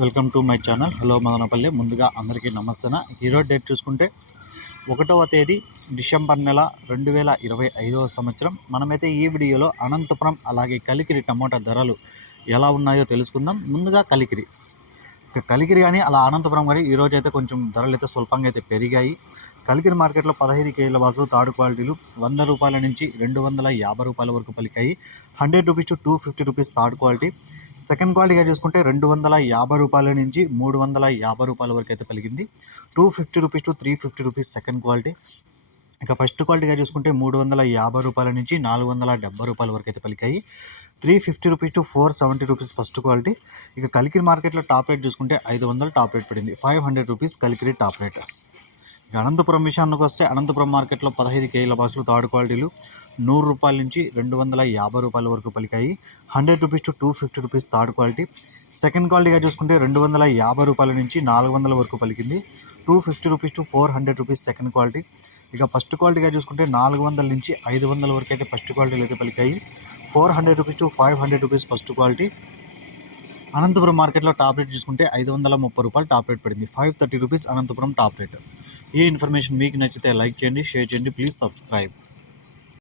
Welcome to my channel. Hello Madanapalle. ముందుగా అందరికీ నమస్తే ఈరోజు డేట్ చూసుకుంటే ఒకటవ తేదీ డిసెంబర్ నెల రెండు వేల ఇరవై ఐదవ సంవత్సరం. మనమైతే ఈ వీడియోలో అనంతపురం అలాగే కలికిరి టమోటా ధరలు ఎలా ఉన్నాయో తెలుసుకుందాం. ముందుగా కలికిరి. ఇక కలికిరి కానీ అలా అనంతపురం కానీ ఈరోజు అయితే కొంచెం ధరలు అయితే స్వల్పంగా అయితే పెరిగాయి. కలికిరి మార్కెట్లో పదహైదు కేజీల బాసులు తాడు క్వాలిటీలు వంద రూపాయల నుంచి రెండు వందల యాభై రూపాయల వరకు పలికాయి. Hundred rupees to two fifty rupees third quality. Second క్వాలిటీగా చూసుకుంటే రెండు వందల యాభై రూపాయల నుంచి మూడు వందల యాభై రూపాయల వరకు అయితే పలికింది. Two fifty rupees to three fifty rupees second quality. ఇక ఫస్ట్ క్వాలిటీగా చూసుకుంటే మూడు వందల యాభై రూపాయల నుంచి నాలుగు వందల డెబ్బై రూపాయల వరకు అయితే పలికాయి. Three fifty rupees to four seventy rupees first quality. ఇక కలికిరి మార్కెట్లో టాప్ రేట్ చూసుకుంటే ఐదు వందలు టాప్ రేట్ పడింది. Five hundred rupees Kalikiri top rate. ఇక అనంతపురం విషయానికి వస్తే అనంతపురం మార్కెట్లో పదహైదు కేజీల బాసులు థర్డ్ క్వాలిటీలు నూరు రూపాయల నుంచి రెండు వందల యాభై రూపాయల వరకు పలికాయి. Hundred rupees to two fifty rupees third quality. Second క్వాలిటీగా చూసుకుంటే రెండు వందల యాభై రూపాయల నుంచి నాలుగు వందల వరకు పలికింది. Two fifty rupees to four hundred rupees second quality. ఇక ఫస్ట్ క్వాలిటీగా చూసుకుంటే నాలుగు వందల నుంచి ఐదు వందల వరకు అయితే ఫస్ట్ క్వాలిటీలు అయితే పలికాయి. Four hundred rupees to five hundred rupees first quality. Anantapur మార్కెట్లో టాప్ రేట్ చూసుకుంటే ఐదు వందల ముప్పై రూపాయలు టాప్ రేట్ పడింది. Five thirty rupees Anantapur top rate. ఈ ఇన్ఫర్మేషన్ మీకు నచ్చితే లైక్ చేయండి షేర్ చేయండి ప్లీజ్ సబ్స్క్రైబ్.